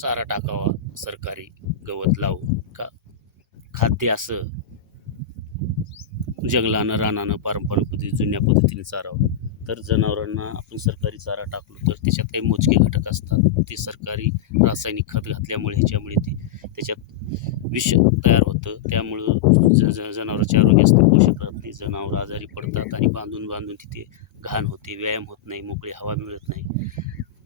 चारा टाकावा सरकारी गवत लावून का खाद्य असं जंगलानं रानानं पारंपरिक पद्धती जुन्या पद्धतीने चारावं. तर जनावरांना आपण सरकारी चारा टाकलो तर त्याच्यात काही मोजके घटक असतात. ते सरकारी रासायनिक खत घातल्यामुळे ह्याच्यामुळे ते त्याच्यात विष तयार होतं. त्यामुळं जनावरांचे आरोग्य असते पोषक राहत नाही, जनावरं आजारी पडतात आणि बांधून तिथे घाण होते, व्यायाम होत नाही, मोकळी हवा मिळत नाही.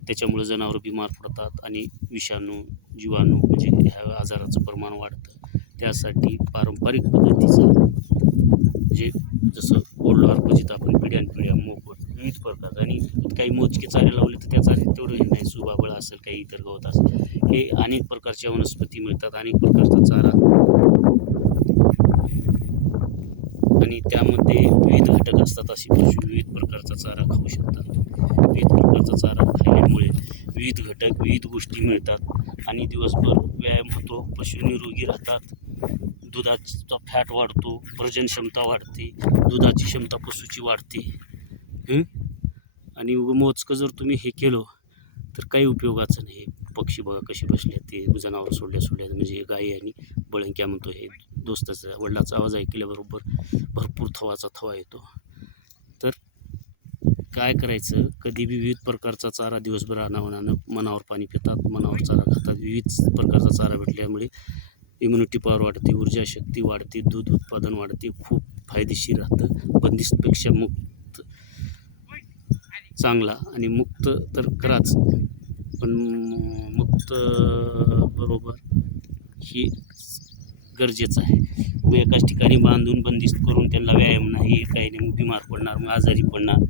त्याच्यामुळे जनावरं बिमार पडतात आणि विषाणू जीवाणू म्हणजे ह्या आजाराचं प्रमाण वाढतं. त्यासाठी पारंपरिक पद्धतीचं जे जसं ओरडो अर्पजित आपण पिढ्यानपिढ्या मोफत विविध प्रकार आणि काही मोजके चारे लावले तर त्या चाऱ्यात तेवढं हे नाही, सुबाबळ असेल काही इतर गवत असेल, हे अनेक प्रकारच्या वनस्पती मिळतात, अनेक प्रकारचा चारा आणि त्यामध्ये विविध घटक असतात. असे पशु विविध प्रकारचा चारा खाऊ शकतात. विविध प्रकारचा चारा खाल्ल्यामुळे विविध घटक विविध गोष्टी मिळतात आणि दिवसभर व्यायाम होतो, पशु निरोगी राहतात, दुधाचा फॅट वाढतो, प्रजन क्षमता वाढते, दुधाची क्षमता पशुची वाढते. आणि मोजकं जर तुम्ही हे केलं तर काही उपयोगाचं नाही. पक्षी बघा कसे बसले, ते जनावर सोडल्या म्हणजे गाई आणि बळंक्या म्हणतो हे दोस्ताचा वडिलाचा आवाज ऐकल्याबरोबर भरपूर थवा येतो. तर काय करायचं, कधी बी विविध प्रकारचा चारा दिवसभर अनावनानं मनावर पाणी पितात, मनावर चारा खातात. विविध प्रकारचा चारा भेटल्यामुळे इम्युनिटी पॉवर वाढते, ऊर्जा शक्ती वाढते, दूध उत्पादन वाढते, खूप फायदेशीर राहतं. बंदिस्तपेक्षा मुक्त चांगला आणि मुक्त तर कराच, पण मुक्त बरोबर हे गरजेचं आहे. मग एकाच ठिकाणी बांधून बंदिस्त करून त्यांना व्यायाम नाही, काही नाही, मग बिमार पडणार, मग आजारी पडणार,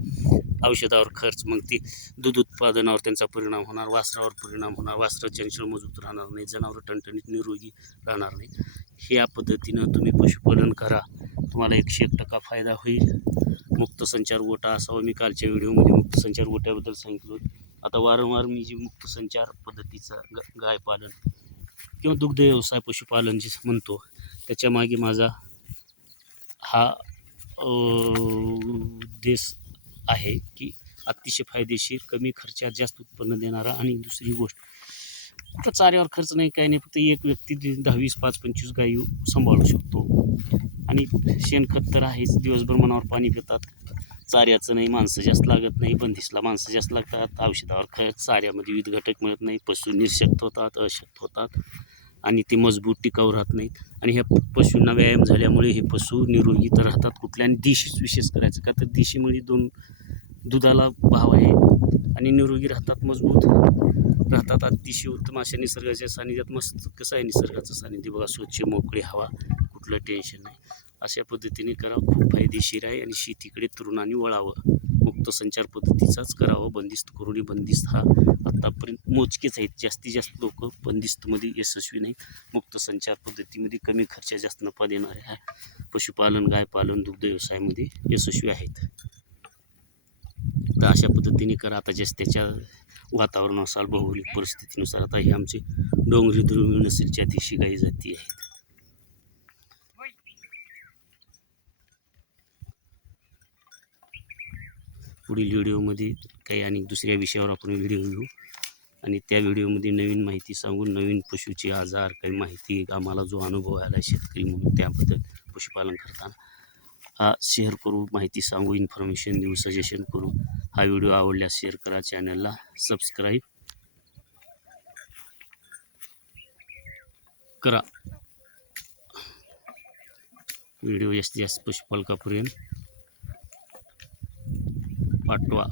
औषधावर खर्च, मग ते दूध उत्पादनावर त्यांचा परिणाम होणार, वासरावर परिणाम होणार, वासराची चंचल मजबूत राहणार नाही, जनावरं टणटणीत निरोगी राहणार नाही. ह्या पद्धतीनं तुम्ही पशुपालन करा, तुम्हाला 101% फायदा होईल. मुक्तसंचार गोठा असावा. मी कालच्या व्हिडिओमध्ये मुक्तसंचार गोठ्याबद्दल सांगितलं. आता वारंवार मी जी मुक्तसंचार पद्धतीचा गाय पालन किंवा दुग्ध व्यवसाय पशुपालन जे म्हणतो त्याच्यामागे माझा हा उद्देश आहे की अतिशय फायदेशीर, कमी खर्चात जास्त उत्पन्न देणारा. आणि दुसरी गोष्ट, आता चाऱ्यावर खर्च नाही, काही नाही, फक्त एक व्यक्ती 10, 20, 5, 25 गायी सांभाळू शकतो. आणि शेणखत तर आहेच, दिवसभर मनावर पाणी पितात. चाऱ्याचं नाही, माणसं जास्त लागत नाही, बंदिस्तला माणसं जास्त लागतात, औषधावर खर्च, चाऱ्यामध्ये विविध घटक मिळत नाही, पशु निशक्त होतात, अशक्त होतात आणि ते मजबूत टिकाऊ राहत नाहीत. आणि ह्या पशूंना व्यायाम झाल्यामुळे हे पशु निरोगी तर राहतात. कुठल्याने देशी विशेष करायचं का, तर देशीमुळे दुधाला भाव आहे आणि निरोगी राहतात, मजबूत राहतात, अतिशय उत्तम. अशा निसर्गाच्या सानिध्यात मस्त कसं आहे निसर्गाचं सानिध्य बघा, स्वच्छ मोकळी हवा, कुठलं टेन्शन नाही. अशा पद्धतीने करावं, खूप फायदेशीर आहे. आणि शेतीकडे तरुणांनी वळावं, मुक्त संचार पद्धतीचाच करावं. बंदिस्त करून, बंदिस्त हा आत्तापर्यंत मोजकेच आहेत, जास्तीत जास्त लोक बंदिस्तमध्ये यशस्वी नाहीत. मुक्त संचार पद्धतीमध्ये कमी खर्च जास्त नफा देणाऱ्या पशुपालन, गायपालन, दुग्ध व्यवसायामध्ये यशस्वी आहेत. तर अशा पद्धतीने करा. आता जास्त त्याच्या वातावरणानुसार, भौगोलिक परिस्थितीनुसार, आता हे आमचे डोंगरी दुर्मिळ नसलच्या देशी गाई जाती आहेत. पुढील व्हिडिओमध्ये काही आणि दुसऱ्या विषयावर आपण व्हिडिओ घेऊ आणि त्या व्हिडिओमध्ये नवीन माहिती सांगून, नवीन पशुचे आजार, काही माहिती, आम्हाला जो अनुभव आला शेतकरी म्हणून त्याबद्दल पशुपालन करताना हा शेअर करू, माहिती सांगू, इन्फॉर्मेशन देऊ, सजेशन करू. हा व्हिडिओ आवडल्यास शेअर करा, चॅनलला सबस्क्राईब करा. व्हिडिओ जास्तीत जास्त पशुपालकापर्यंत पाठवा.